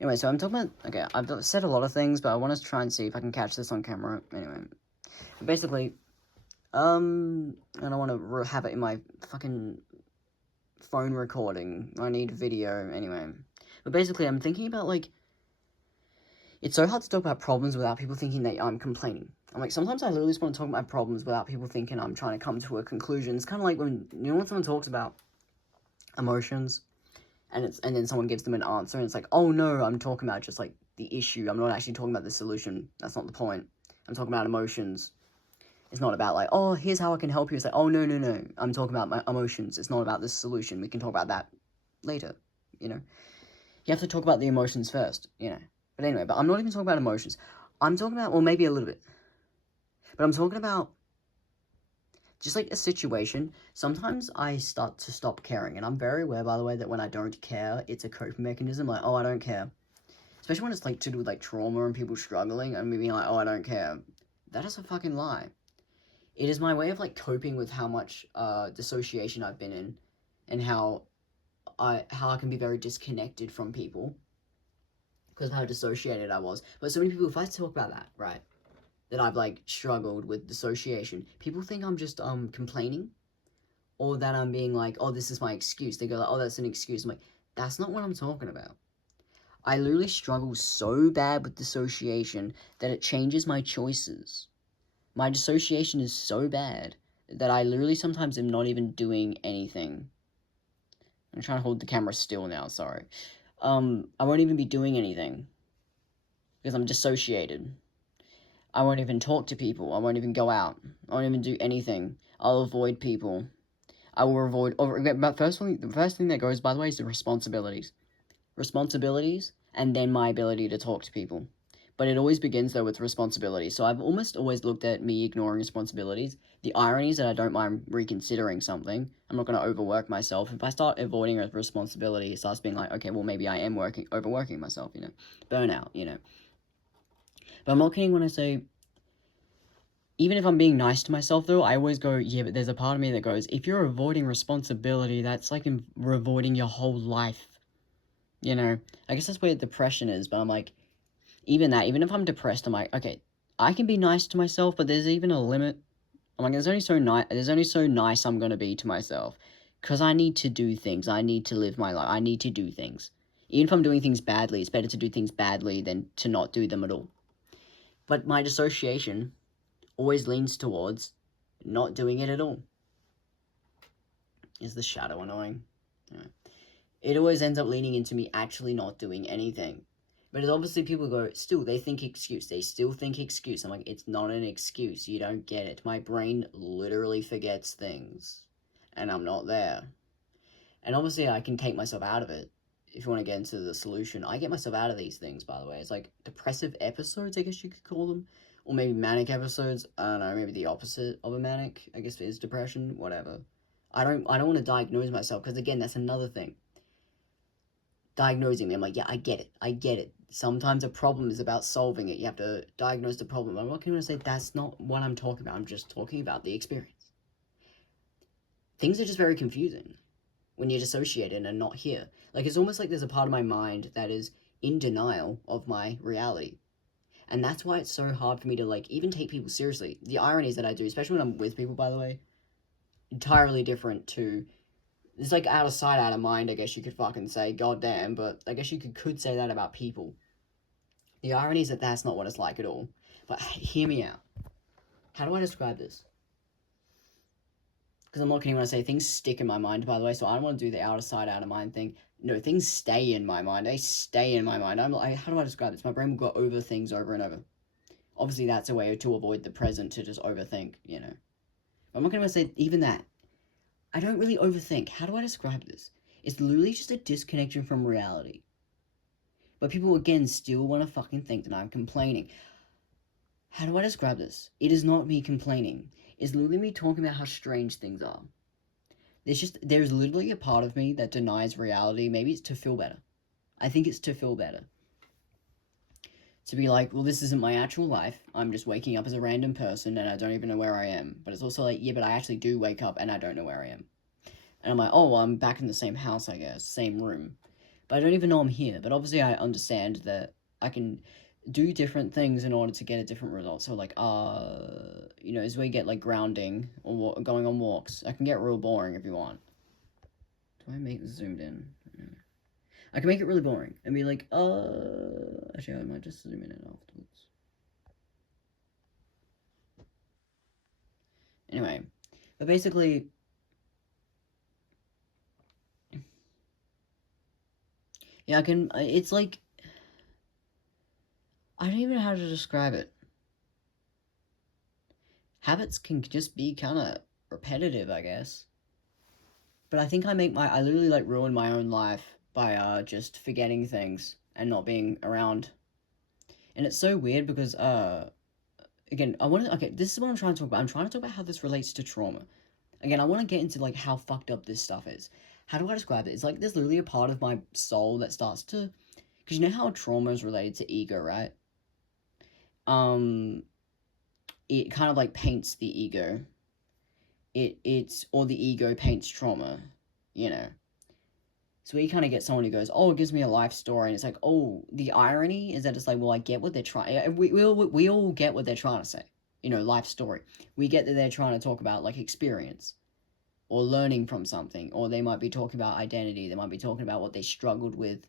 Anyway, so I'm talking about, okay, I've said a lot of things, but I want to try and see if I can catch this on camera. Anyway, basically, I don't want to have it in my fucking phone recording. I need video, anyway. But basically, I'm thinking about, like, it's so hard to talk about problems without people thinking that I'm complaining. I'm like, sometimes I literally just want to talk about problems without people thinking I'm trying to come to a conclusion. It's kind of like when someone talks about emotions, and then someone gives them an answer, and it's like, oh no, I'm talking about just like the issue. I'm not actually talking about the solution. That's not the point. I'm talking about emotions. It's not about like, oh, here's how I can help you. It's like, oh no, I'm talking about my emotions. It's not about this solution. We can talk about that later. You have to talk about the emotions first. But anyway, but I'm not even talking about emotions. I'm talking about, or maybe a little bit, but I'm talking about just like a situation. Sometimes I start to stop caring, and I'm very aware, by the way, that when I don't care, it's a coping mechanism. Like, oh, I don't care. Especially when it's like to do with like trauma and people struggling, and me being like, oh, I don't care. That is a fucking lie. It is my way of like coping with how much dissociation I've been in, and how I can be very disconnected from people because of how dissociated I was. But so many people, if I talk about that, right, that I've like struggled with dissociation, people think I'm just complaining, or that I'm being like, oh, this is my excuse. They go like, oh, that's an excuse. I'm like, that's not what I'm talking about. I literally struggle so bad with dissociation that it changes my choices. My dissociation is so bad that I literally sometimes am not even doing anything. I'm trying to hold the camera still now, sorry. I won't even be doing anything because I'm dissociated. I won't even talk to people. I won't even go out. I won't even do anything. I'll avoid people. I will avoid. But the first thing that goes, by the way, is the responsibilities. Responsibilities, and then my ability to talk to people. But it always begins, though, with responsibility. So I've almost always looked at me ignoring responsibilities. The irony is that I don't mind reconsidering something. I'm not going to overwork myself. If I start avoiding a responsibility, it starts being like, okay, well, maybe I am overworking myself, Burnout, But I'm not kidding when I say, even if I'm being nice to myself, though, I always go, yeah, but there's a part of me that goes, if you're avoiding responsibility, that's like avoiding your whole life. I guess that's where depression is, but I'm like, even if I'm depressed, I'm like, okay, I can be nice to myself, but there's even a limit. I'm like, there's only so nice I'm gonna be to myself, because I need to do things. I need to live my life. I need to do things. Even if I'm doing things badly, it's better to do things badly than to not do them at all. But my dissociation always leans towards not doing it at all. Is the shadow annoying? Yeah. It always ends up leaning into me actually not doing anything. But it's obviously people go, they think excuse. They still think excuse. I'm like, it's not an excuse. You don't get it. My brain literally forgets things. And I'm not there. And obviously I can take myself out of it. If you want to get into the solution, I get myself out of these things, by the way. It's like depressive episodes, I guess you could call them. Or maybe manic episodes. I don't know, maybe the opposite of a manic, I guess, is depression, whatever. I don't want to diagnose myself, because again, that's another thing. Diagnosing me, I'm like, yeah, I get it. Sometimes a problem is about solving it. You have to diagnose the problem. I'm not going to say that's not what I'm talking about. I'm just talking about the experience. Things are just very confusing when you're dissociated and not here. Like, it's almost like there's a part of my mind that is in denial of my reality. And that's why it's so hard for me to, like, even take people seriously. The irony is that I do, especially when I'm with people, by the way, entirely different to... It's like out of sight, out of mind, I guess you could fucking say, goddamn, but I guess you could say that about people. The irony is that that's not what it's like at all. But hear me out. How do I describe this? Because I'm not kidding when I say things stick in my mind, by the way, so I don't want to do the out of sight, out of mind thing. No, things stay in my mind. They stay in my mind. I'm like, how do I describe this? My brain will go over things over and over. Obviously, that's a way to avoid the present, to just overthink, But I'm not going to say even that. I don't really overthink. How do I describe this? It's literally just a disconnection from reality. But people, again, still want to fucking think that I'm complaining. How do I describe this? It is not me complaining. It's literally me talking about how strange things are. There's literally a part of me that denies reality. Maybe it's to feel better. I think it's to feel better. To be like, well, this isn't my actual life. I'm just waking up as a random person and I don't even know where I am. But it's also like, yeah, but I actually do wake up and I don't know where I am. And I'm like, oh, well, I'm back in the same house, I guess. Same room. but I don't even know I'm here. But obviously I understand that I can do different things in order to get a different result. So like, as we get like grounding or going on walks, I can get real boring if you want. Do I make this zoomed in? I can make it really boring and be like, actually, I might just zoom in afterwards. Anyway, but basically, yeah, it's like, I don't even know how to describe it. Habits can just be kind of repetitive, I guess. But I think I literally like ruin my own life by just forgetting things and not being around. And it's so weird because again, okay, this is what I'm trying to talk about. I'm trying to talk about how this relates to trauma. Again, I want to get into like how fucked up this stuff is. How do I describe it? It's like there's literally a part of my soul that starts to, because you know how trauma is related to ego, right? It kind of like paints the ego. It's or the ego paints trauma, you know. So we kind of get someone who goes, "Oh, it gives me a life story," and it's like, "Oh, the irony is that it's like, well, I get what they're trying. We all get what they're trying to say, life story. We get that they're trying to talk about like experience or learning from something, or they might be talking about identity. They might be talking about what they struggled with.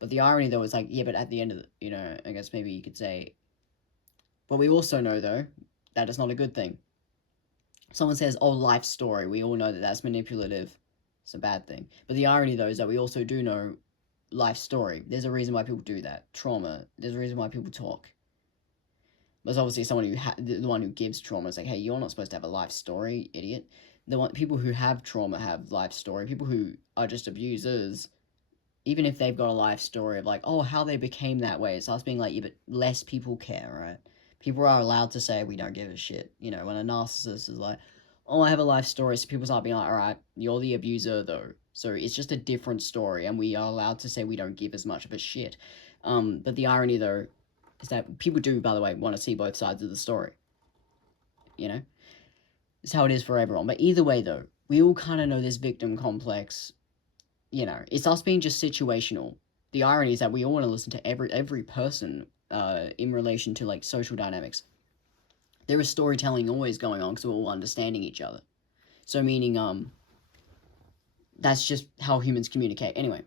But the irony though is like, yeah, but at the end of I guess maybe you could say, but we also know though that is not a good thing. Someone says, "Oh, life story." We all know that that's manipulative. It's a bad thing. But the irony, though, is that we also do know life story. There's a reason why people do that. Trauma. There's a reason why people talk. There's obviously someone the one who gives trauma is like, hey, you're not supposed to have a life story, idiot. People who have trauma have life story. People who are just abusers, even if they've got a life story of like, oh, how they became that way, it starts being like, yeah, but less people care, right? People are allowed to say we don't give a shit. When a narcissist is like, oh, I have a life story, so people start being like, all right, you're the abuser though, so it's just a different story, and we are allowed to say we don't give as much of a shit. But the irony though is that people do, by the way, want to see both sides of the story. It's how it is for everyone. But either way though, we all kind of know this victim complex. It's us being just situational. The irony is that we all want to listen to every person in relation to like social dynamics. There is storytelling always going on because we're all understanding each other. So meaning that's just how humans communicate anyway.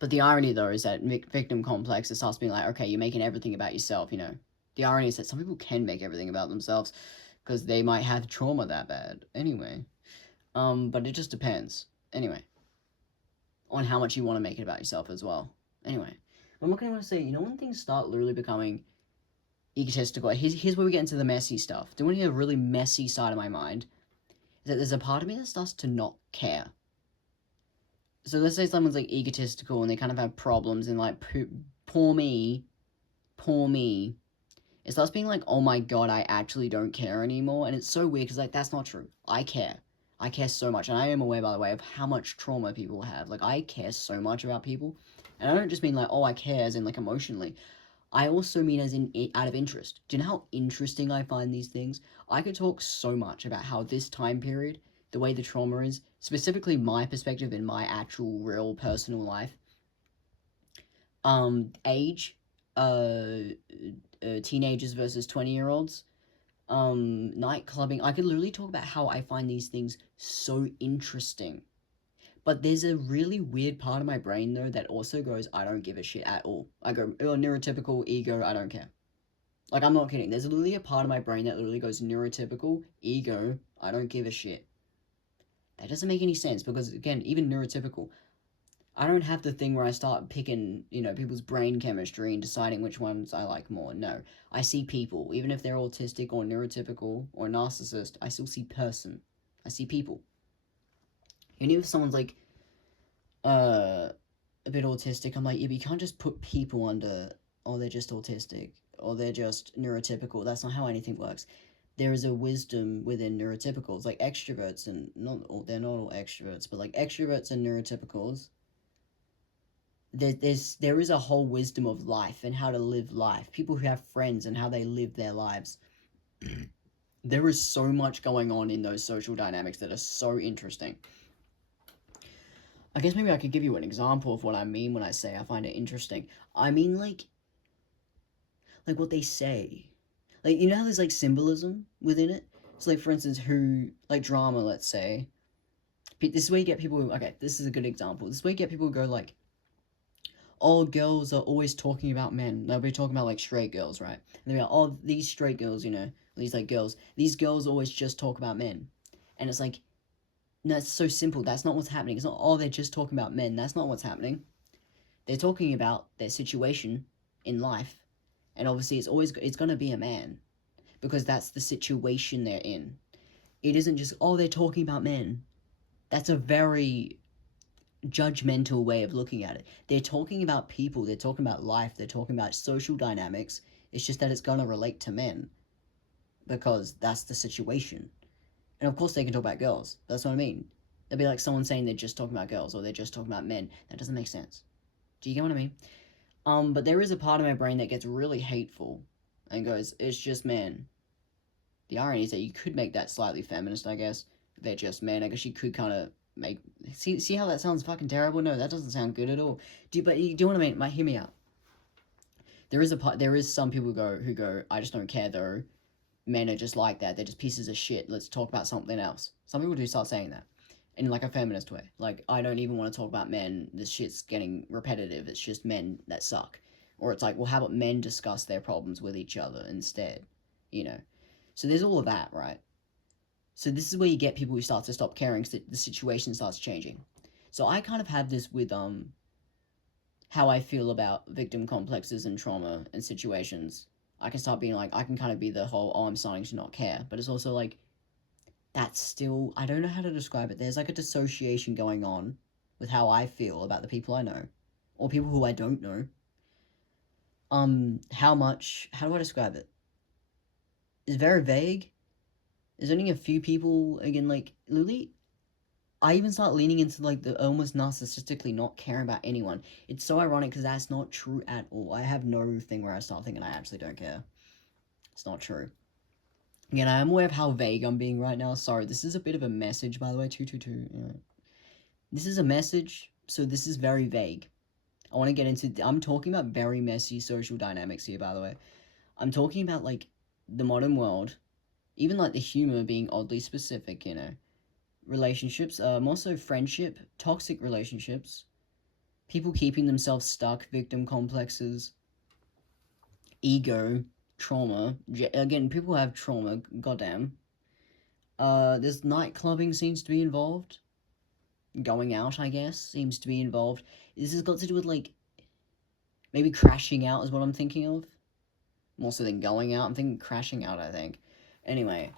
But the irony though is that victim complex is us being like, okay, you're making everything about yourself. The irony is that some people can make everything about themselves because they might have trauma that bad anyway. But it just depends anyway on how much you want to make it about yourself as well. Anyway, I'm not going to say, when things start literally becoming egotistical, here's where we get into the messy stuff. Do you want to hear a really messy side of my mind? Is that there's a part of me that starts to not care. So let's say someone's like egotistical and they kind of have problems and like, poor me. It starts being like, oh my god, I actually don't care anymore. And it's so weird because like, that's not true. I care. I care so much, and I am aware, by the way, of how much trauma people have. Like, I care so much about people, and I don't just mean like, oh, I care as in like emotionally. I also mean as in out of interest. Do you know how interesting I find these things? I could talk so much about how this time period, the way the trauma is, specifically my perspective in my actual real personal life, age, teenagers versus 20-year-olds, night clubbing. I could literally talk about how I find these things so interesting. But there's a really weird part of my brain though that also goes, I don't give a shit at all. I go, oh, neurotypical, ego, I don't care. Like, I'm not kidding. There's literally a part of my brain that literally goes neurotypical, ego, I don't give a shit. That doesn't make any sense because, again, even neurotypical, I don't have the thing where I start picking, people's brain chemistry and deciding which ones I like more. No. I see people. Even if they're autistic or neurotypical or narcissist, I still see person. I see people. Even if someone's like, a bit autistic, I'm like, yeah, but you can't just put people under, oh, they're just autistic, or they're just neurotypical. That's not how anything works. There is a wisdom within neurotypicals, like extroverts, and they're not all extroverts, but like extroverts and neurotypicals, there is a whole wisdom of life and how to live life. People who have friends and how they live their lives. There is so much going on in those social dynamics that are so interesting. I guess maybe I could give you an example of what I mean when I say I find it interesting. I mean, like what they say. Like, you know how there's, like, symbolism within it? So, like, for instance, like, drama, let's say. This is where you get people who, okay, this is a good example. This is where you get people who go, like, oh, girls are always talking about men. They'll be talking about, like, straight girls, right? And they'll be like, oh, these straight girls, these, like, girls. These girls always just talk about men. And it's like, no, it's so simple. That's not what's happening. It's not, oh, they're just talking about men. That's not what's happening. They're talking about their situation in life. And obviously, it's going to be a man. Because that's the situation they're in. It isn't just, oh, they're talking about men. That's a very judgmental way of looking at it. They're talking about people, they're talking about life, they're talking about social dynamics. It's just that it's going to relate to men. Because that's the situation. And of course they can talk about girls. That's what I mean. It'd be like someone saying they're just talking about girls or they're just talking about men. That doesn't make sense. Do you get what I mean? But there is a part of my brain that gets really hateful and goes, it's just men. The irony is that you could make that slightly feminist, I guess. They're just men. I guess you could kind of make... See how that sounds fucking terrible? No, that doesn't sound good at all. But you do want to hear me out. There is some people who go, I just don't care though. Men are just like that. They're just pieces of shit. Let's talk about something else. Some people do start saying that. In like a feminist way. Like, I don't even want to talk about men. This shit's getting repetitive. It's just men that suck. Or it's like, well, how about men discuss their problems with each other instead? So there's all of that, right? So this is where you get people who start to stop caring because the situation starts changing. So I kind of have this with how I feel about victim complexes and trauma and situations. I can start being like, I can kind of be the whole, oh, I'm starting to not care. But it's also like, that's still, I don't know how to describe it. There's like a dissociation going on with how I feel about the people I know. Or people who I don't know. How do I describe it? It's very vague. There's only a few people, again, like, literally, I even start leaning into, like, the almost narcissistically not caring about anyone. It's so ironic, because that's not true at all. I have no thing where I start thinking I actually don't care. It's not true. Again, I am aware of how vague I'm being right now. Sorry, this is a bit of a message, by the way, 222. This is a message, so this is very vague. I want to get into, I'm talking about very messy social dynamics here, by the way. I'm talking about, like, the modern world, even, like, the humor being oddly specific, relationships, more so friendship, toxic relationships, people keeping themselves stuck, victim complexes, ego, trauma, again, people have trauma, goddamn, there's night clubbing seems to be involved, going out, I guess, seems to be involved. This has got to do with, like, maybe crashing out is what I'm thinking of. More so than going out. I'm thinking crashing out, I think. Anyway,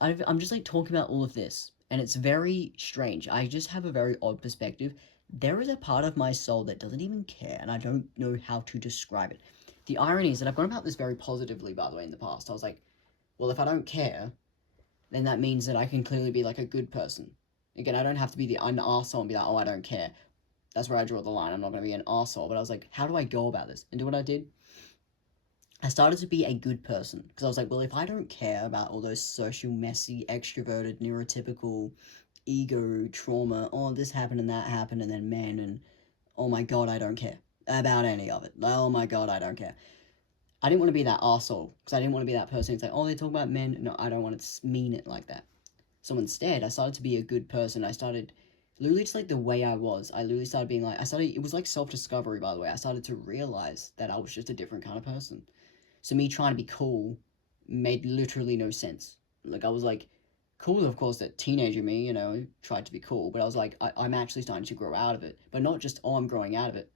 I'm just, like, talking about all of this. And it's very strange. I just have a very odd perspective. There is a part of my soul that doesn't even care. And I don't know how to describe it. The irony is that I've gone about this very positively, by the way, in the past. I was like, well, if I don't care, then that means that I can clearly be, like, a good person. Again, I don't have to be an arsehole and be like, oh, I don't care. That's where I draw the line. I'm not going to be an arsehole. But I was like, how do I go about this? And do what I did? I started to be a good person. Because I was like, well, if I don't care about all those social, messy, extroverted, neurotypical, ego, trauma, oh, this happened and that happened, and then men, and oh my god, I don't care about any of it. Oh my god, I don't care. I didn't want to be that arsehole. Because I didn't want to be that person who's like, oh, they talk about men. No, I don't want to mean it like that. So instead, I started to be a good person. I started, literally just like the way I was. I literally started being like, it was like self-discovery, by the way. I started to realize that I was just a different kind of person. So me trying to be cool made literally no sense. Like, I was like, cool, of course, that teenager me, tried to be cool. But I was like, I'm actually starting to grow out of it. But not just, oh, I'm growing out of it.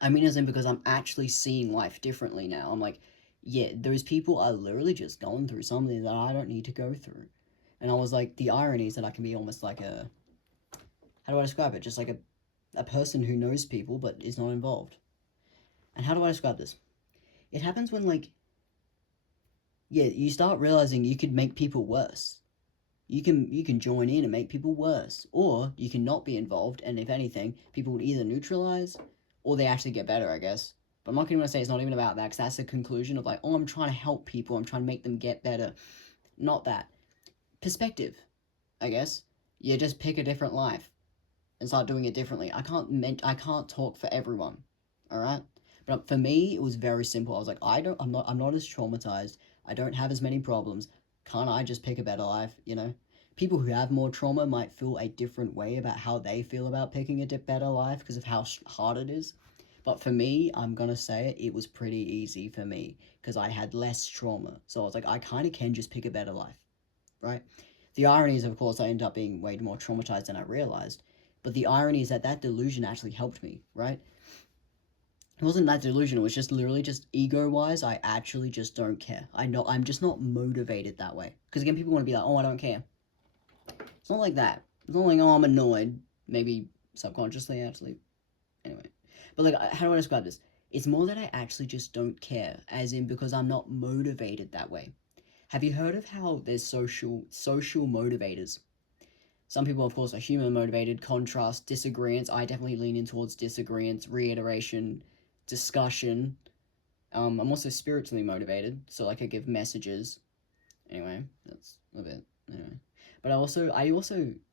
I mean, as in because I'm actually seeing life differently now. I'm like, yeah, those people are literally just going through something that I don't need to go through. And I was like, the irony is that I can be almost like how do I describe it? Just like a person who knows people but is not involved. And how do I describe this? It happens when, like, yeah, you start realizing you could make people worse. You can join in and make people worse. Or you can not be involved, and if anything, people would either neutralize or they actually get better, I guess. But I'm not going to say it's not even about that, because that's the conclusion of like, oh, I'm trying to help people, I'm trying to make them get better. Not that. Perspective, I guess. You just pick a different life. and start doing it differently. I can't talk for everyone, all right? But for me, it was very simple. I was like, I'm not as traumatized. I don't have as many problems. Can't I just pick a better life, you know? People who have more trauma might feel a different way about how they feel about picking a better life because of how hard it is. But for me, I'm gonna say it was pretty easy for me because I had less trauma. So I was like, I kind of can just pick a better life, right? The irony is, of course, I ended up being way more traumatized than I realized. But the irony is that delusion actually helped me, right? It wasn't that delusion, it was just literally just ego-wise, I actually just don't care. I'm just not motivated that way. Because again, people want to be like, oh, I don't care. It's not like that. It's not like, oh, I'm annoyed. Maybe subconsciously, actually. Anyway. But like, how do I describe this? It's more that I actually just don't care, as in because I'm not motivated that way. Have you heard of how there's social motivators? Some people, of course, are human motivated, contrast, disagreements. I definitely lean in towards disagreements, reiteration, discussion. I'm also spiritually motivated, so like I give messages. Anyway, that's a bit. Anyway, but I also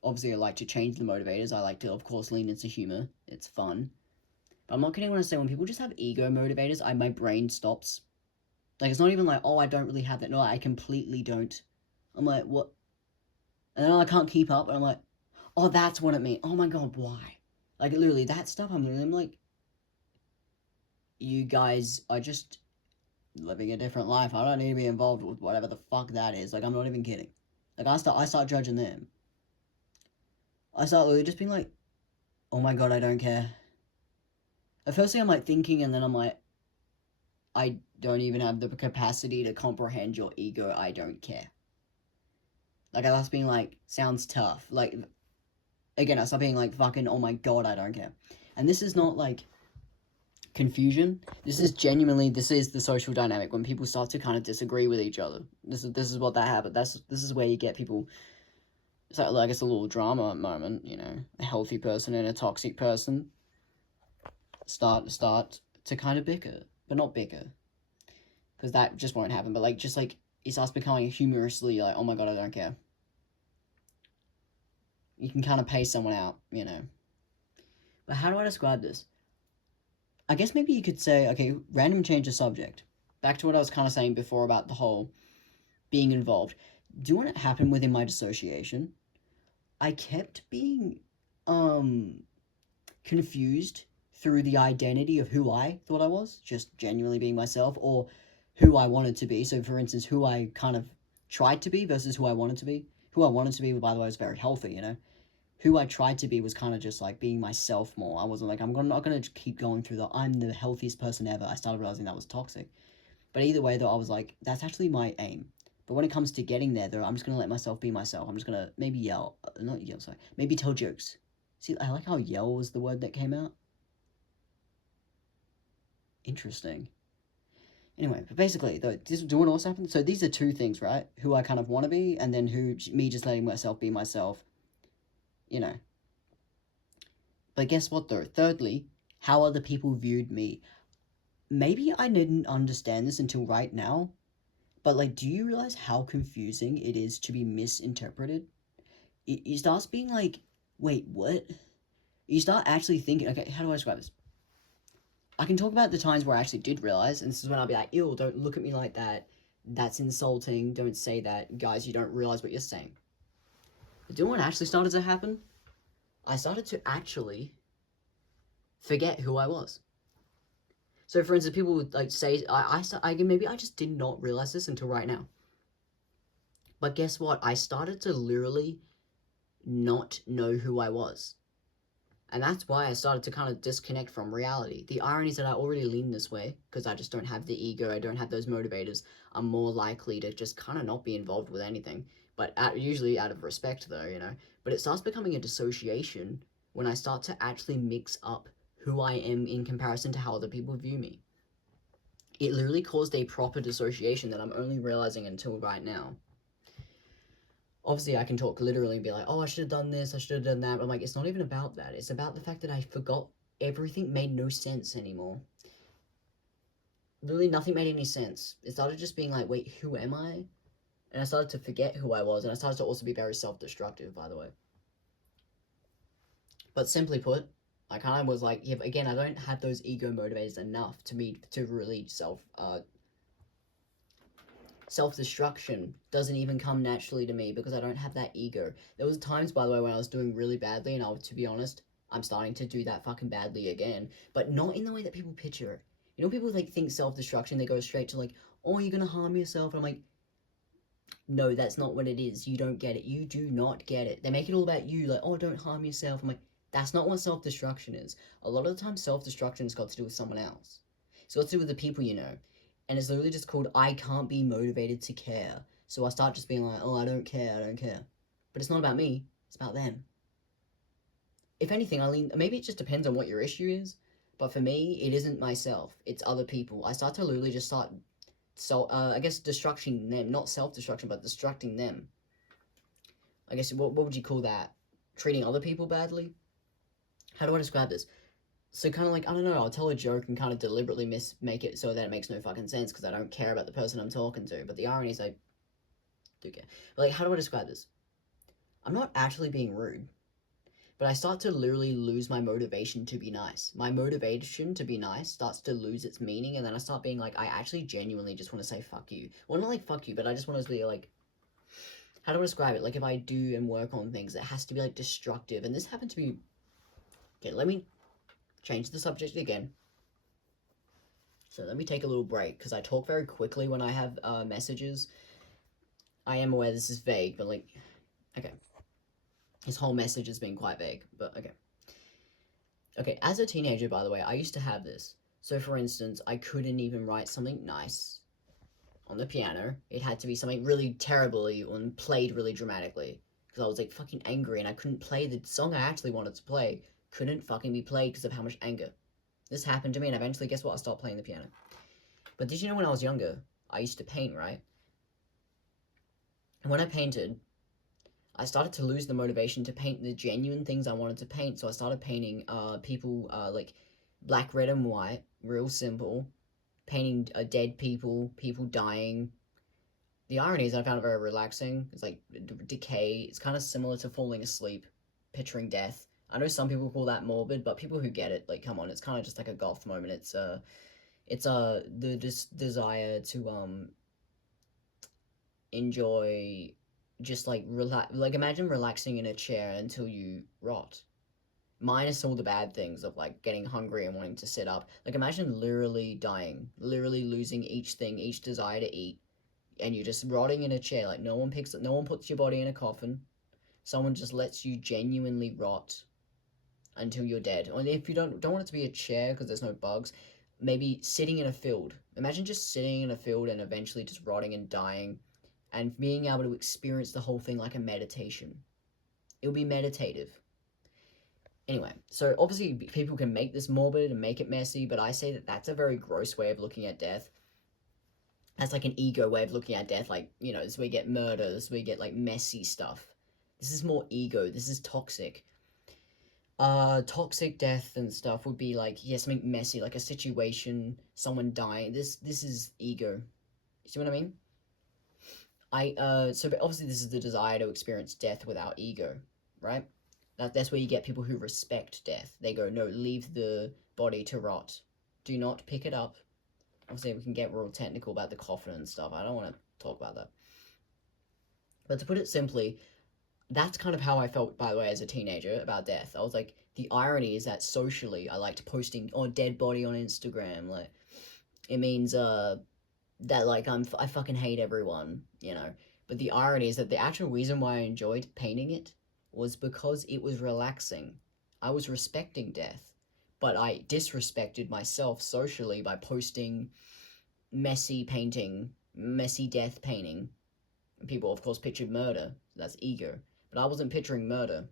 obviously I like to change the motivators. I like to, of course, lean into humor. It's fun. But I'm not kidding when I say when people just have ego motivators, my brain stops. Like it's not even like, oh, I don't really have that. No, I completely don't. I'm like, what? And then I can't keep up, and I'm like, oh, that's what it means. Oh my god, why? Like, literally, that stuff, I'm like, you guys are just living a different life. I don't need to be involved with whatever the fuck that is. Like, I'm not even kidding. Like, I start judging them. I start literally just being like, oh my god, I don't care. At first I'm like thinking, and then I'm like, I don't even have the capacity to comprehend your ego. I don't care. Like, I was being like, sounds tough. Like, again, I start being like, fucking, oh my god, I don't care. And this is not like confusion. This is the social dynamic when people start to kind of disagree with each other. This is what that happens. This is where you get people. It's like, I guess, a little drama moment. You know, a healthy person and a toxic person start to kind of bicker, but not bicker, because that just won't happen. But like, just like it starts becoming humorously like, oh my god, I don't care. You can kind of pay someone out, you know. But how do I describe this? I guess maybe you could say, okay, random change of subject. Back to what I was kind of saying before about the whole being involved. Do you want it to happen within my dissociation? I kept being confused through the identity of who I thought I was, just genuinely being myself, or who I wanted to be. So, for instance, who I kind of tried to be versus who I wanted to be. Who I wanted to be, by the way, was very healthy, you know? Who I tried to be was kind of just like being myself more. I wasn't like, not going to keep going through I'm the healthiest person ever. I started realizing that was toxic. But either way, though, I was like, that's actually my aim. But when it comes to getting there, though, I'm just going to let myself be myself. I'm just going to maybe yell. Not yell, sorry. Maybe tell jokes. See, I like how yell was the word that came out. Interesting. Anyway, but basically, though, do you want to also happen? So these are two things, right? Who I kind of want to be, and then me just letting myself be myself. You know. But guess what, though? Thirdly, how other people viewed me. Maybe I didn't understand this until right now, but like, do you realize how confusing it is to be misinterpreted? You start being like, wait, what? You start actually thinking, okay, how do I describe this? I can talk about the times where I actually did realize, and this is when I'll be like, ew, don't look at me like that. That's insulting. Don't say that. Guys, you don't realize what you're saying. But do you know what actually started to happen? I started to actually forget who I was. So, for instance, people would like say, maybe I just did not realize this until right now. But guess what? I started to literally not know who I was. And that's why I started to kind of disconnect from reality. The irony is that I already lean this way, because I just don't have the ego, I don't have those motivators. I'm more likely to just kind of not be involved with anything. But usually out of respect, though, you know. But it starts becoming a dissociation when I start to actually mix up who I am in comparison to how other people view me. It literally caused a proper dissociation that I'm only realizing until right now. Obviously, I can talk literally and be like, oh, I should have done this, I should have done that. But I'm like, it's not even about that. It's about the fact that I forgot everything made no sense anymore. Literally nothing made any sense. It started just being like, wait, who am I? And I started to forget who I was. And I started to also be very self-destructive, by the way. But simply put, I kind of was like, yeah, again, I don't have those ego motivators enough to me to really self-destruction doesn't even come naturally to me because I don't have that ego. There was times, by the way, when I was doing really badly, and to be honest, I'm starting to do that fucking badly again, but not in the way that people picture it. You know, people like think self-destruction, they go straight to like, oh, you're gonna harm yourself, and I'm like, no, that's not what it is. You don't get it. You do not get it. They make it all about you, like, oh, don't harm yourself. I'm like, that's not what self-destruction is. A lot of the time, self-destruction's got to do with someone else. It's got to do with the people you know. And it's literally just called, I can't be motivated to care. So I start just being like, oh, I don't care. But it's not about me. It's about them. If anything, maybe it just depends on what your issue is. But for me, it isn't myself. It's other people. I start to literally just start I guess destructing them, not self-destruction, but destructing them. I guess, what would you call that? Treating other people badly? How do I describe this? So kind of like, I don't know, I'll tell a joke and kind of deliberately make it so that it makes no fucking sense because I don't care about the person I'm talking to. But the irony is I do care. But like, how do I describe this? I'm not actually being rude, but I start to literally lose my motivation to be nice. My motivation to be nice starts to lose its meaning, and then I start being like, I actually genuinely just want to say fuck you. Well, not like fuck you, but I just want to be like, how do I describe it? Like, if I do and work on things, it has to be like destructive. And this happened to be, okay, let me change the subject again. So let me take a little break, because I talk very quickly when I have messages. I am aware this is vague, but like, okay. His whole message has been quite vague, but okay. Okay, as a teenager, by the way, I used to have this. So, for instance, I couldn't even write something nice on the piano. It had to be something really terribly and played really dramatically. Because I was, like, fucking angry and I couldn't play the song I actually wanted to play. Couldn't fucking be played because of how much anger. This happened to me, and eventually, guess what? I stopped playing the piano. But did you know when I was younger, I used to paint, right? And when I painted, I started to lose the motivation to paint the genuine things I wanted to paint. So I started painting people like black, red, and white, real simple. Painting dead people, people dying. The irony is I found it very relaxing. It's like decay. It's kind of similar to falling asleep, picturing death. I know some people call that morbid, but people who get it, like, come on, it's kind of just like a golf moment. It's the desire to enjoy, just like relax, like imagine relaxing in a chair until you rot, minus all the bad things of like getting hungry and wanting to sit up. Like, imagine literally dying, literally losing each desire to eat, and you're just rotting in a chair. Like, no one puts your body in a coffin. Someone just lets you genuinely rot until you're dead. Or if you don't want it to be a chair because there's no bugs, maybe sitting in a field. Imagine just sitting in a field and eventually just rotting and dying, and being able to experience the whole thing like a meditation. It will be meditative. Anyway, so obviously people can make this morbid and make it messy, but I say that that's a very gross way of looking at death. That's like an ego way of looking at death. Like, you know, this is where we get murder, this is where we get like messy stuff. This is more ego, this is toxic. Toxic death and stuff would be like, yeah, something messy, like a situation, someone dying. This is ego. You see what I mean? So obviously this is the desire to experience death without ego, right? That's where you get people who respect death. They go, no, leave the body to rot. Do not pick it up. Obviously we can get real technical about the coffin and stuff. I don't want to talk about that. But to put it simply, that's kind of how I felt, by the way, as a teenager about death. I was like, the irony is that socially I liked posting dead body on Instagram. Like, it means that like I fucking hate everyone, you know. But the irony is that the actual reason why I enjoyed painting it was because it was relaxing. I was respecting death, but I disrespected myself socially by posting messy painting, messy death painting. People, of course, pictured murder. That's ego. But I wasn't picturing murder.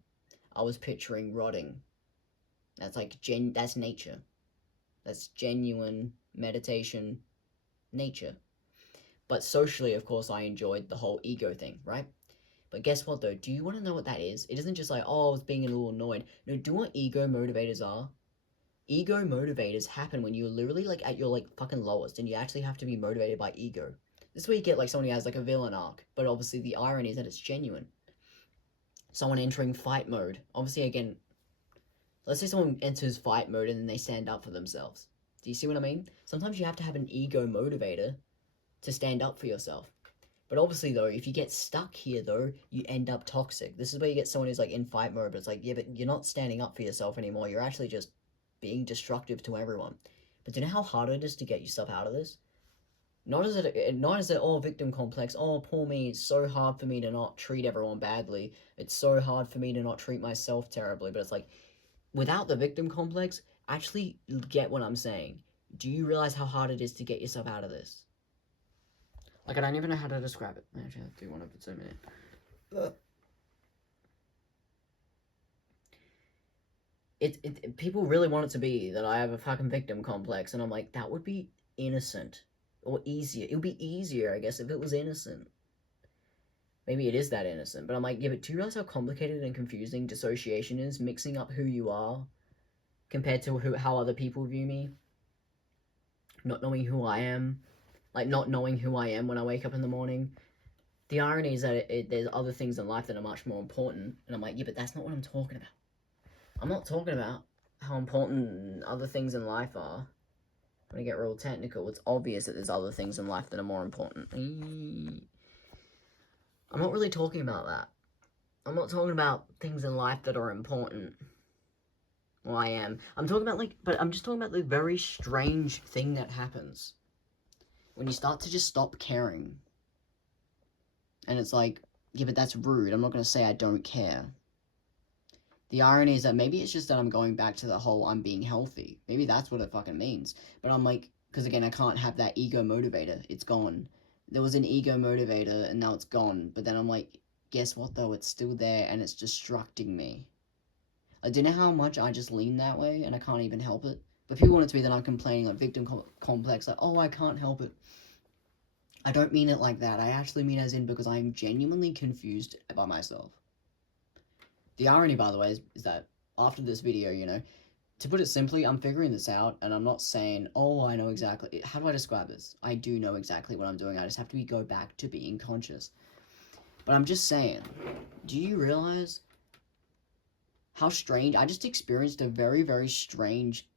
I was picturing rotting. That's like that's nature. That's genuine meditation, nature. But socially, of course, I enjoyed the whole ego thing, right? But guess what, though? Do you want to know what that is? It isn't just like, oh, I was being a little annoyed. No, do you know what ego motivators are? Ego motivators happen when you're literally, like, at your, like, fucking lowest, and you actually have to be motivated by ego. This is where you get, like, someone who has, like, a villain arc. But obviously, the irony is that it's genuine. Someone entering fight mode. Obviously, again, let's say someone enters fight mode and then they stand up for themselves. Do you see what I mean? Sometimes you have to have an ego motivator to stand up for yourself. But obviously, though, if you get stuck here, though, you end up toxic. This is where you get someone who's, like, in fight mode, but it's like, yeah, but you're not standing up for yourself anymore. You're actually just being destructive to everyone. But do you know how hard it is to get yourself out of this? Not as it, oh, victim complex, oh, poor me, it's so hard for me to not treat everyone badly. It's so hard for me to not treat myself terribly. But it's like, without the victim complex, actually get what I'm saying. Do you realize how hard it is to get yourself out of this? Like, I don't even know how to describe it. Actually, I do want to zoom in. People really want it to be that I have a fucking victim complex, and I'm like, that would be innocent. Or easier. It would be easier, I guess, if it was innocent. Maybe it is that innocent, but I'm like, yeah, but do you realize how complicated and confusing dissociation is? Mixing up who you are compared to how other people view me? Not knowing who I am. Like, not knowing who I am when I wake up in the morning. The irony is that there's other things in life that are much more important. And I'm like, yeah, but that's not what I'm talking about. I'm not talking about how important other things in life are. When I get real technical, it's obvious that there's other things in life that are more important. I'm not really talking about that. I'm not talking about things in life that are important. Well, I am. I'm talking about, but I'm just talking about the very strange thing that happens when you start to just stop caring. And it's like, yeah, but that's rude. I'm not going to say I don't care. The irony is that maybe it's just that I'm going back to the whole I'm being healthy. Maybe that's what it fucking means. But I'm like, because again, I can't have that ego motivator. It's gone. There was an ego motivator and now it's gone. But then I'm like, guess what though? It's still there and it's destructing me. I do you know how much I just lean that way and I can't even help it? But people want it to be that I'm complaining, like victim complex, like, oh, I can't help it. I don't mean it like that. I actually mean as in because I'm genuinely confused by myself. The irony, by the way, is that after this video, you know, to put it simply, I'm figuring this out, and I'm not saying, oh, I know exactly. How do I describe this? I do know exactly what I'm doing. I just have to go back to being conscious. But I'm just saying, do you realize how strange? I just experienced a very, very strange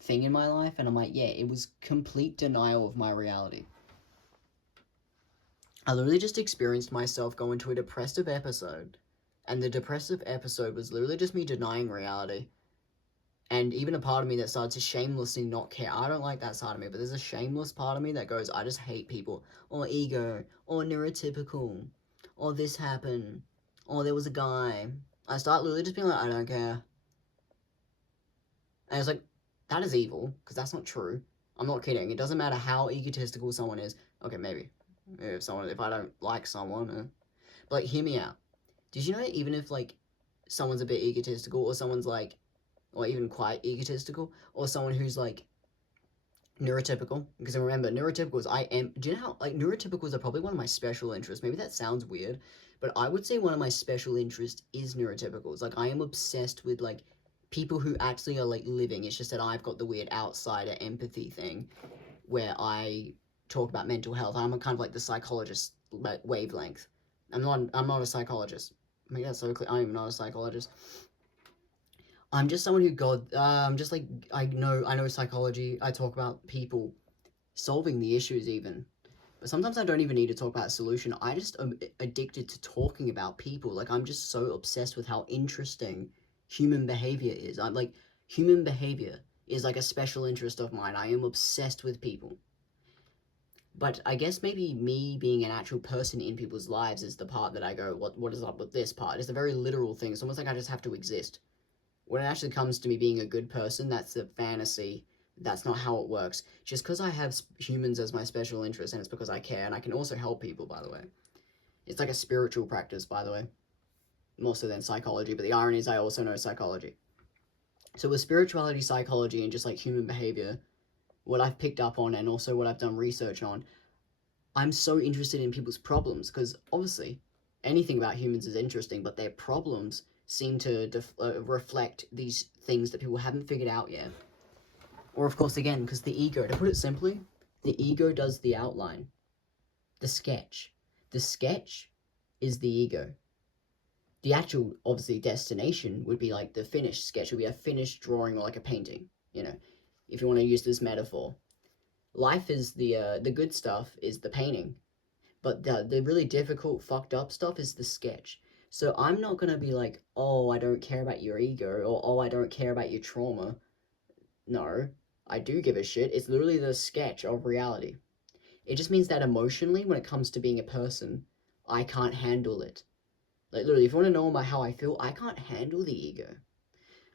thing in my life, and I'm like, yeah, it was complete denial of my reality. I literally just experienced myself go into a depressive episode, and the depressive episode was literally just me denying reality. And even a part of me that started to shamelessly not care. I don't like that side of me, but there's a shameless part of me that goes, I just hate people. Or ego. Or neurotypical. Or this happened. Or there was a guy. I start literally just being like, I don't care. And it's like, that is evil, because that's not true. I'm not kidding. It doesn't matter how egotistical someone is. Okay, maybe. If I don't like someone. But, like, hear me out. Did you know that even if, like, someone's a bit egotistical, or someone's, like, or even quite egotistical, or someone who's, like, neurotypical, because remember, neurotypicals, do you know how, like, neurotypicals are probably one of my special interests. Maybe that sounds weird, but I would say one of my special interests is neurotypicals. Like, I am obsessed with, like, people who actually are, like, living. It's just that I've got the weird outsider empathy thing, where I talk about mental health. I'm kind of like the psychologist wavelength. I'm not a psychologist. I mean, that's so clear. I'm not a psychologist. I'm just someone who I'm just like, I know psychology. I talk about people solving the issues even. But sometimes I don't even need to talk about a solution. I just am addicted to talking about people. Like, I'm just so obsessed with how interesting human behavior is. Human behavior is like a special interest of mine. I am obsessed with people. But I guess maybe me being an actual person in people's lives is the part that I go, what is up with this part? It's a very literal thing. It's almost like I just have to exist. When it actually comes to me being a good person, that's a fantasy. That's not how it works. Just because I have humans as my special interest, and it's because I care, and I can also help people, by the way. It's like a spiritual practice, by the way. More so than psychology, but the irony is I also know psychology. So with spirituality, psychology, and just like human behavior, what I've picked up on, and also what I've done research on, I'm so interested in people's problems, because obviously, anything about humans is interesting, but their problems seem to reflect these things that people haven't figured out yet. Or, of course, again, because the ego, to put it simply, the ego does the outline. The sketch. The sketch is the ego. the actual, obviously, destination would be like the finished sketch, would be a finished drawing or like a painting, you know, if you want to use this metaphor. Life is the good stuff is the painting, but the really difficult, fucked up stuff is the sketch. So I'm not gonna be like, oh, I don't care about your ego, or oh, I don't care about your trauma. No, I do give a shit. It's literally the sketch of reality. It just means that emotionally, when it comes to being a person, I can't handle it. Like, literally, if you want to know about how I feel, I can't handle the ego.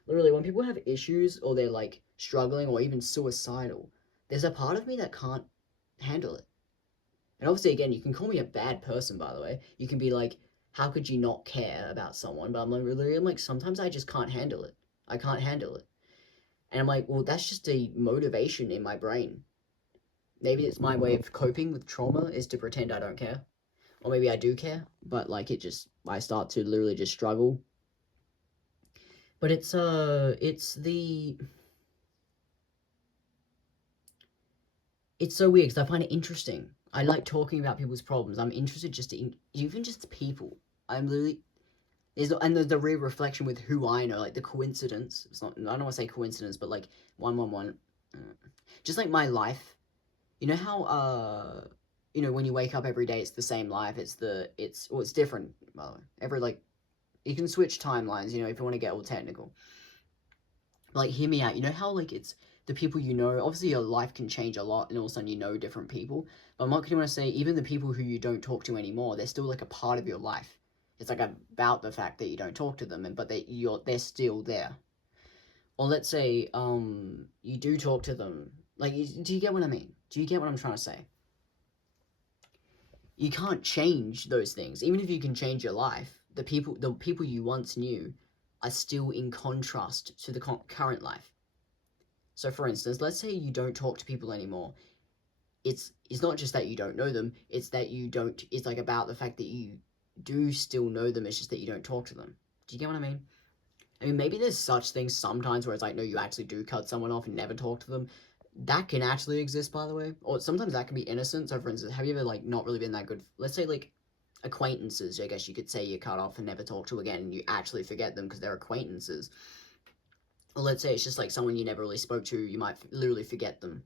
Literally, when people have issues or they're like struggling or even suicidal, there's a part of me that can't handle it. And obviously, again, you can call me a bad person, by the way. You can be like, how could you not care about someone? But I'm like, sometimes I just can't handle it. I can't handle it. And I'm like, well, that's just a motivation in my brain. Maybe it's my way of coping with trauma is to pretend I don't care. Or maybe I do care, but like I start to literally just struggle. But it's so weird because I find it interesting. I like talking about people's problems. I'm interested just in even just people. I'm literally there's the real reflection with who I know, like the coincidence. It's not. I don't want to say coincidence, but like 111. Just like my life. You know how when you wake up every day, it's the same life. It's different. By the way, every like you can switch timelines. You know, if you want to get all technical. Like, hear me out. You know how like it's the people you know. Obviously, your life can change a lot, and all of a sudden you know different people. But I'm not going to say even the people who you don't talk to anymore. They're still like a part of your life. It's like about the fact that you don't talk to them, but they're still there. Or let's say you do talk to them. Like, do you get what I mean? Do you get what I'm trying to say? You can't change those things. Even if you can change your life, the people you once knew are still in contrast to the current life. So for instance, let's say you don't talk to people anymore. It's not just that you don't know them, it's that you don't, it's like about the fact that you do still know them, it's just that you don't talk to them. Do you get what I mean? I mean, maybe there's such things sometimes where it's like, no, you actually do cut someone off and never talk to them. That can actually exist, by the way. Or sometimes that can be innocent. So for instance, have you ever like not really been that good, let's say like acquaintances, I guess you could say you cut off and never talk to again, and you actually forget them because they're acquaintances. Or let's say it's just like someone you never really spoke to, you might literally forget them.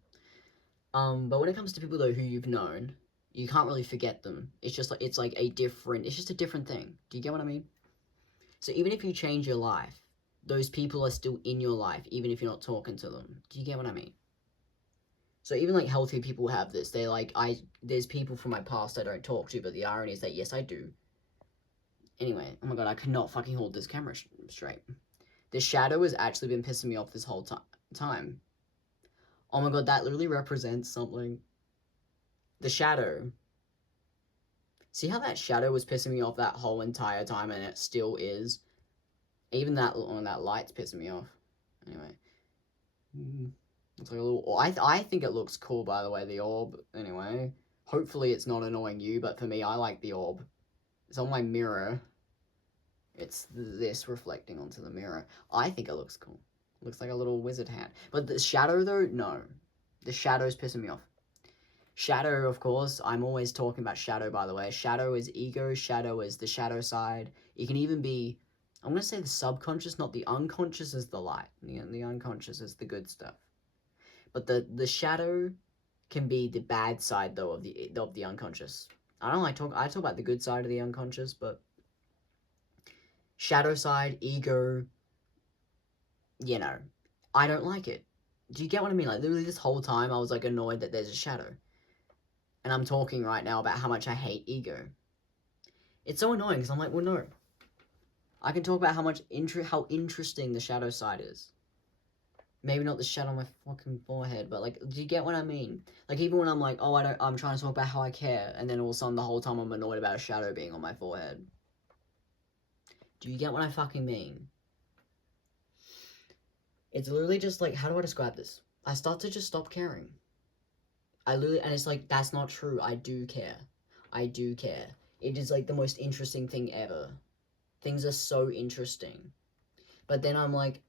But when it comes to people though who you've known, you can't really forget them. It's just like it's just a different thing. Do you get what I mean? So even if you change your life, those people are still in your life, even if you're not talking to them. Do you get what I mean? So even like healthy people have this. They're like, there's people from my past I don't talk to, but the irony is that yes, I do. Anyway, oh my god, I could not fucking hold this camera straight. The shadow has actually been pissing me off this whole time. Oh my god, that literally represents something. The shadow. See how that shadow was pissing me off that whole entire time, and it still is? Even that light's pissing me off. Anyway. It's like a little... I think it looks cool, by the way, the orb. Anyway. Hopefully it's not annoying you, but for me, I like the orb. It's on my mirror. It's this reflecting onto the mirror. I think it looks cool. Looks like a little wizard hat. But the shadow, though, no. The shadow's pissing me off. Shadow, of course, I'm always talking about shadow, by the way. Shadow is ego, shadow is the shadow side. It can even be, I'm going to say the subconscious, not the unconscious is the light. The unconscious is the good stuff. But the shadow can be the bad side, though, of the unconscious. I talk about the good side of the unconscious, but shadow side, ego, I don't like it. Do you get what I mean? Like, literally this whole time I was, like, annoyed that there's a shadow. And I'm talking right now about how much I hate ego. It's so annoying, because I'm like, well, no. I can talk about how interesting the shadow side is. Maybe not the shadow on my fucking forehead, but, like, do you get what I mean? Like, even when I'm like, oh, I'm trying to talk about how I care, and then all of a sudden the whole time I'm annoyed about a shadow being on my forehead. Do you get what I fucking mean? It's literally just like, how do I describe this? I start to just stop caring. And it's like, that's not true. I do care. I do care. It is like the most interesting thing ever. Things are so interesting. But then I'm like,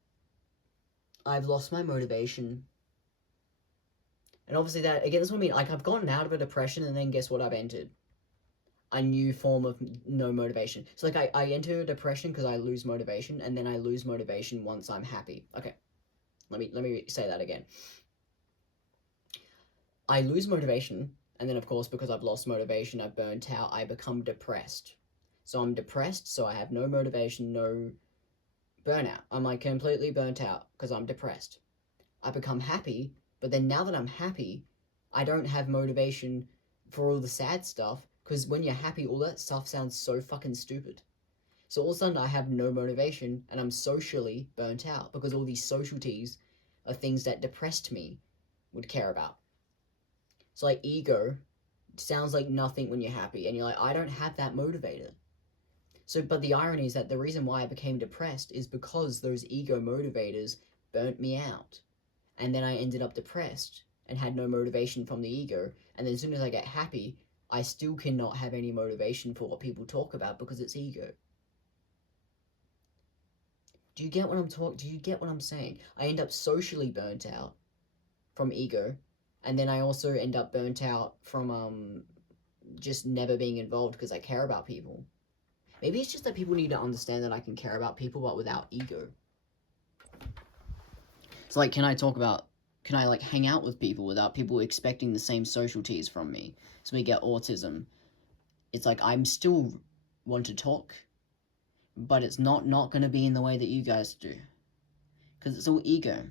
I've lost my motivation. And obviously that, again, that's what I mean. Like, I've gotten out of a depression, and then guess what I've entered? a new form of no motivation. So like I enter a depression because I lose motivation, and then I lose motivation once I'm happy. Okay, let me say that again. I lose motivation, and then of course because I've lost motivation, I've burnt out, I become depressed. So I'm depressed, so I have no motivation, no burnout. I'm like completely burnt out because I'm depressed. I become happy, but then now that I'm happy, I don't have motivation for all the sad stuff, because when you're happy, all that stuff sounds so fucking stupid. So all of a sudden I have no motivation, and I'm socially burnt out, because all these socialties are things that depressed me would care about. So like ego sounds like nothing when you're happy, and you're like, I don't have that motivator. So, but the irony is that the reason why I became depressed is because those ego motivators burnt me out. And then I ended up depressed and had no motivation from the ego. And then as soon as I get happy, I still cannot have any motivation for what people talk about because it's ego. Do you get what I'm saying? I end up socially burnt out from ego, and then I also end up burnt out from just never being involved because I care about people. Maybe it's just that people need to understand that I can care about people, but without ego. So, like, can I, like, hang out with people without people expecting the same socialties from me? So we get autism. It's like, I'm still want to talk, but it's not going to be in the way that you guys do. Because it's all ego.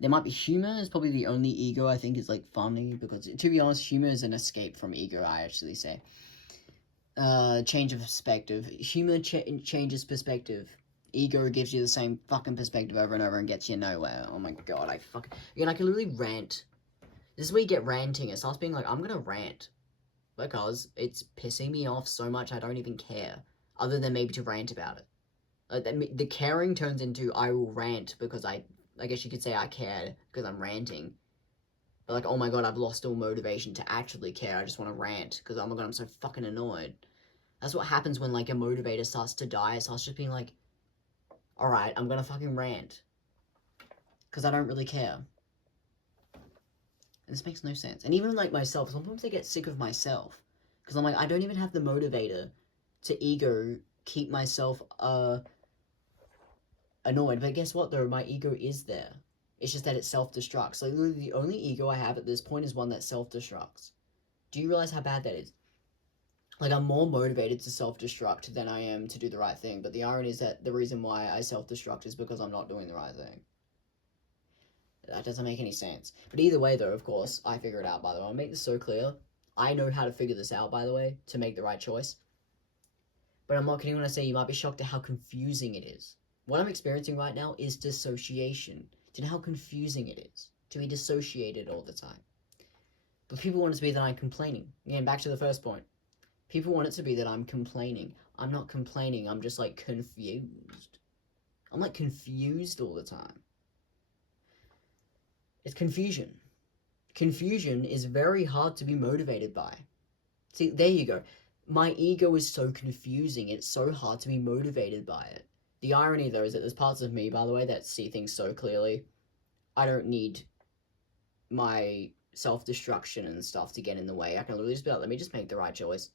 There might be humor is probably the only ego I think is, like, funny, because, to be honest, humor is an escape from ego, I actually say. Change of perspective. Humor changes perspective. Ego gives you the same fucking perspective over and over and gets you nowhere. Oh my god, I can literally rant. This is where you get ranting. It starts being like, I'm gonna rant. Because it's pissing me off so much I don't even care. Other than maybe to rant about it. The caring turns into, I will rant because I guess you could say I cared because I'm ranting. But like, oh my god, I've lost all motivation to actually care. I just want to rant because, oh my god, I'm so fucking annoyed. That's what happens when, like, a motivator starts to die. It starts just being like, alright, I'm gonna fucking rant. Because I don't really care. And this makes no sense. And even, like, myself, sometimes I get sick of myself. Because I'm like, I don't even have the motivator to ego keep myself, annoyed. But guess what, though? My ego is there. It's just that it self-destructs. Like, literally, the only ego I have at this point is one that self-destructs. Do you realize how bad that is? Like, I'm more motivated to self-destruct than I am to do the right thing, but the irony is that the reason why I self-destruct is because I'm not doing the right thing. That doesn't make any sense. But either way, though, of course, I figure it out, by the way. I'll make this so clear. I know how to figure this out, by the way, to make the right choice. But I'm not kidding when I say you might be shocked at how confusing it is. What I'm experiencing right now is dissociation. Do you know how confusing it is to be dissociated all the time? But people want it to be that I'm complaining. Again, back to the first point. People want it to be that I'm complaining. I'm not complaining, I'm just, like, confused. I'm, like, confused all the time. It's confusion. Confusion is very hard to be motivated by. See, there you go. My ego is so confusing, it's so hard to be motivated by it. The irony, though, is that there's parts of me, by the way, that see things so clearly. I don't need my self-destruction and stuff to get in the way. I can literally just be like, let me just make the right choice.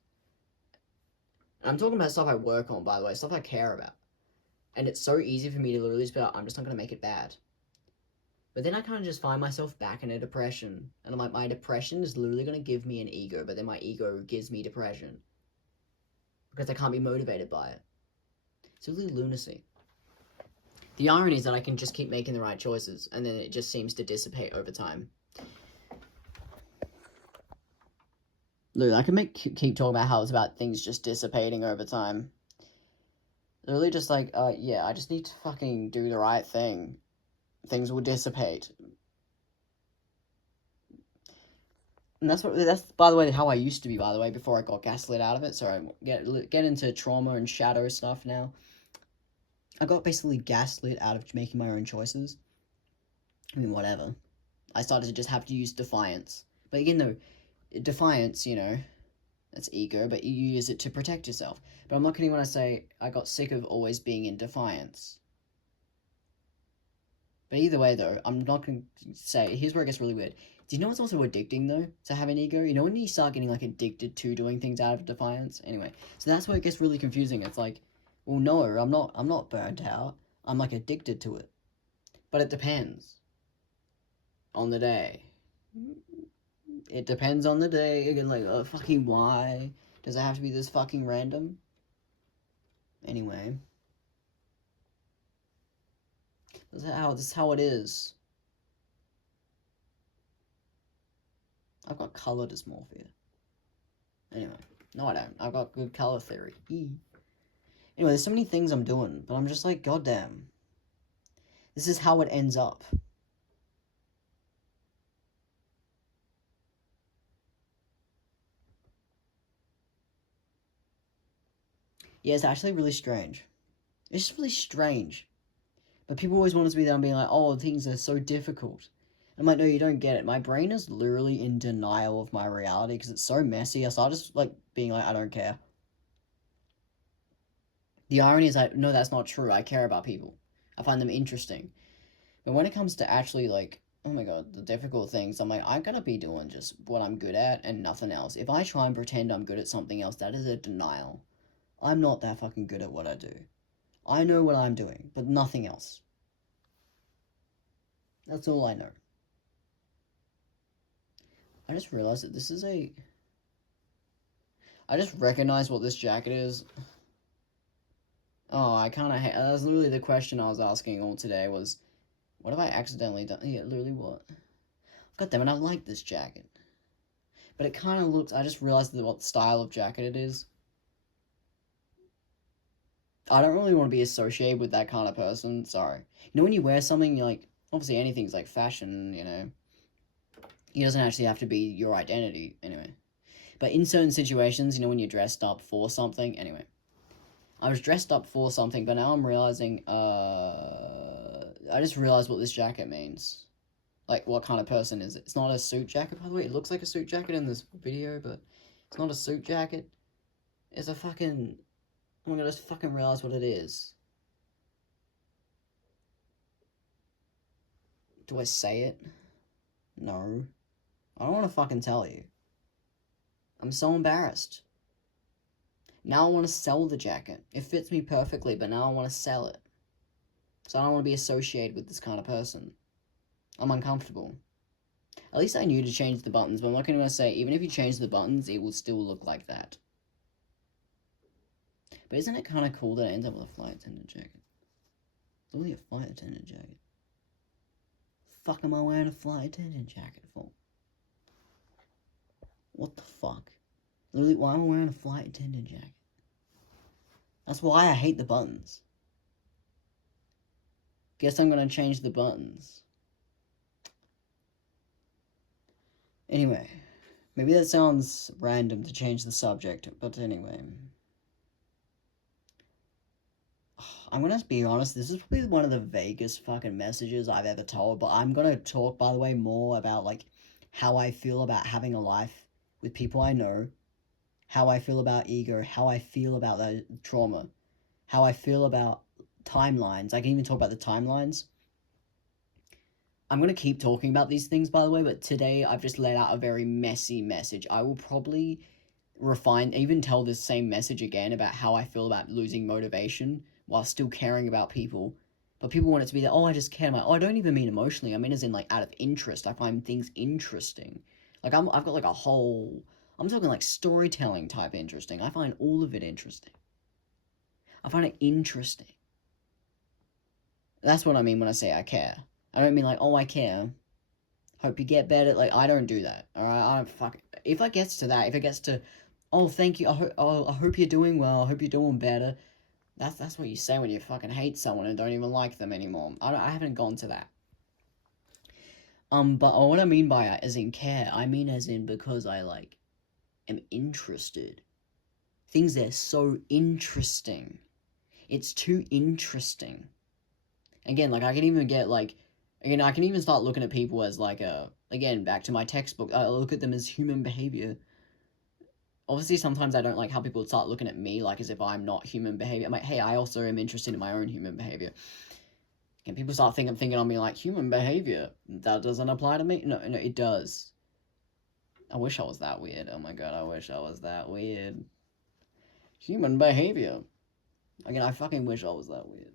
I'm talking about stuff I work on, by the way, stuff I care about. And it's so easy for me to literally just be like, I'm just not going to make it bad. But then I kind of just find myself back in a depression. And I'm like, my depression is literally going to give me an ego, but then my ego gives me depression. Because I can't be motivated by it. It's really lunacy. The irony is that I can just keep making the right choices, and then it just seems to dissipate over time. Look, I can keep talking about how it's about things just dissipating over time. Literally just like, yeah, I just need to fucking do the right thing. Things will dissipate. And that's, by the way, how I used to be, by the way, before I got gaslit out of it. So I get into trauma and shadow stuff now. I got basically gaslit out of making my own choices. I mean, whatever. I started to just have to use defiance. But again, though, defiance, you know, that's ego, but you use it to protect yourself. But I'm not kidding when I say I got sick of always being in defiance. But either way, though, I'm not going to say... Here's where it gets really weird. Do you know what's also addicting, though, to have an ego? You know when you start getting, like, addicted to doing things out of defiance? Anyway, so that's where it gets really confusing. It's like, well, no, I'm not burnt out. I'm, like, addicted to it. But it depends on the day. It depends on the day. Again, like, fucking why? Does it have to be this fucking random? Anyway. This is how it is. I've got color dysmorphia. Anyway. No, I don't. I've got good color theory. Anyway, there's so many things I'm doing, but I'm just like, goddamn. This is how it ends up. Yeah, it's actually really strange. It's just really strange. But people always want us to be there and being like, oh, things are so difficult. I'm like, no, you don't get it. My brain is literally in denial of my reality because it's so messy. So I just, like, being like, I don't care. The irony is no, that's not true. I care about people. I find them interesting. But when it comes to actually, like, oh my god, the difficult things, I'm like, I'm gonna be doing just what I'm good at and nothing else. If I try and pretend I'm good at something else, that is a denial. I'm not that fucking good at what I do. I know what I'm doing, but nothing else. That's all I know. I just realized that this is I just recognized what this jacket is. Oh, I kind of hate... That's literally the question I was asking all today was, what have I accidentally done? Yeah, literally what? God damn it, I like this jacket. But it kind of looks... I just realized what style of jacket it is. I don't really want to be associated with that kind of person, sorry. You know when you wear something, you're like... Obviously anything's like fashion, you know. It doesn't actually have to be your identity, anyway. But in certain situations, you know, when you're dressed up for something, anyway. I was dressed up for something, but now I'm realizing, I just realized what this jacket means. Like, what kind of person is it? It's not a suit jacket, by the way. It looks like a suit jacket in this video, but it's not a suit jacket. It's a fucking... Oh my god, I just fucking realized what it is. Do I say it? No. I don't want to fucking tell you. I'm so embarrassed. Now I want to sell the jacket. It fits me perfectly, but now I want to sell it. So I don't want to be associated with this kind of person. I'm uncomfortable. At least I knew to change the buttons, but I'm not going to say, even if you change the buttons, it will still look like that. But isn't it kind of cool that it ends up with a flight attendant jacket? It's only a flight attendant jacket. Fuck am I wearing a flight attendant jacket for? What the fuck? Literally, why am I wearing a flight attendant jacket? That's why I hate the buttons. Guess I'm gonna change the buttons. Anyway, maybe that sounds random to change the subject, but anyway. I'm gonna be honest, this is probably one of the vaguest fucking messages I've ever told, but I'm gonna talk, by the way, more about, like, how I feel about having a life with people I know, how I feel about ego, how I feel about the trauma, how I feel about timelines. I can even talk about the timelines. I'm going to keep talking about these things, by the way, but today I've just let out a very messy message. I will probably refine, even tell this same message again about how I feel about losing motivation while still caring about people. But people want it to be that, oh, I just care. I'm like, oh, I don't even mean emotionally. I mean as in, like, out of interest. I find things interesting. Like, I've got, like, a whole... I'm talking, like, storytelling type interesting. I find all of it interesting. I find it interesting. That's what I mean when I say I care. I don't mean like, oh, I care. Hope you get better. Like, I don't do that. Alright, I don't fuck... If it gets to that, if it gets to, oh, thank you, I hope you're doing well, I hope you're doing better. That's what you say when you fucking hate someone and don't even like them anymore. I haven't gone to that. But what I mean by as in care, I mean as in because I, like, am interested. Things that are so interesting. It's too interesting. Again, like, I can even get, like, again, I can even start looking at people as, like, again, back to my textbook, I look at them as human behavior. Obviously, sometimes I don't like how people start looking at me, like, as if I'm not human behavior. I'm like, hey, I also am interested in my own human behavior. And people start thinking on me like, human behavior, that doesn't apply to me. No, it does. I wish I was that weird. Oh my god, I wish I was that weird. Human behavior. Again, I fucking wish I was that weird.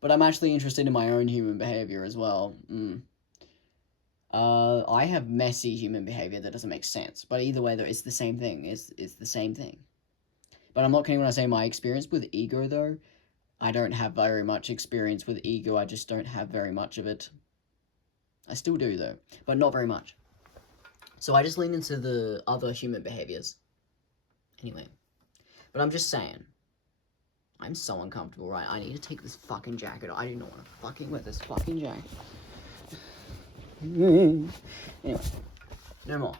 But I'm actually interested in my own human behavior as well. I have messy human behavior that doesn't make sense. But either way, though, it's the same thing. It's the same thing. But I'm not kidding when I say my experience with ego, though. I don't have very much experience with ego. I just don't have very much of it. I still do, though. But not very much. So I just lean into the other human behaviors. Anyway. But I'm just saying. I'm so uncomfortable, right? I need to take this fucking jacket off. I do not want to fucking wear this fucking jacket. Anyway. No more.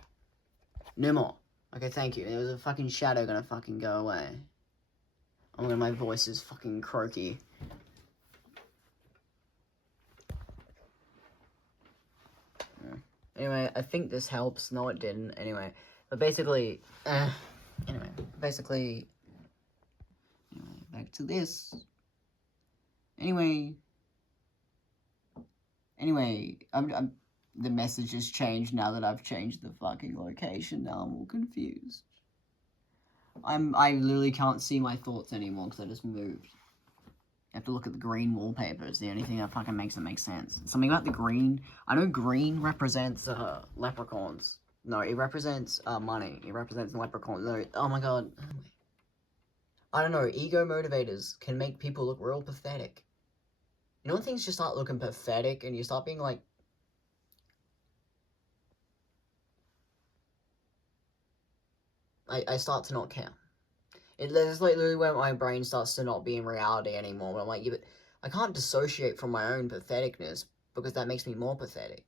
No more. Okay, thank you. There was a fucking shadow gonna fucking go away. Oh my god, my voice is fucking croaky. Yeah. Anyway, I think this helps. No, it didn't. Anyway. But basically... anyway, back to this. Anyway, the message has changed now that I've changed the fucking location. Now I'm all confused. I literally can't see my thoughts anymore because I just moved. You have to look at the green wallpaper. It's the only thing that fucking makes it make sense. Something about the green. I know green represents leprechauns. No, it represents money. It represents leprechauns. No, oh my god. I don't know, ego motivators can make people look real pathetic. You know when things just start looking pathetic and you start being like... I start to not care. It's like literally where my brain starts to not be in reality anymore. But I'm like, yeah, but I can't dissociate from my own patheticness because that makes me more pathetic.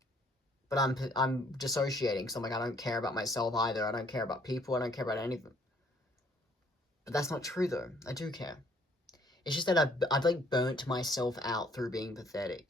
But I'm dissociating because I'm like, I don't care about myself either. I don't care about people. I don't care about anything. But that's not true, though. I do care. It's just that I've like, burnt myself out through being pathetic.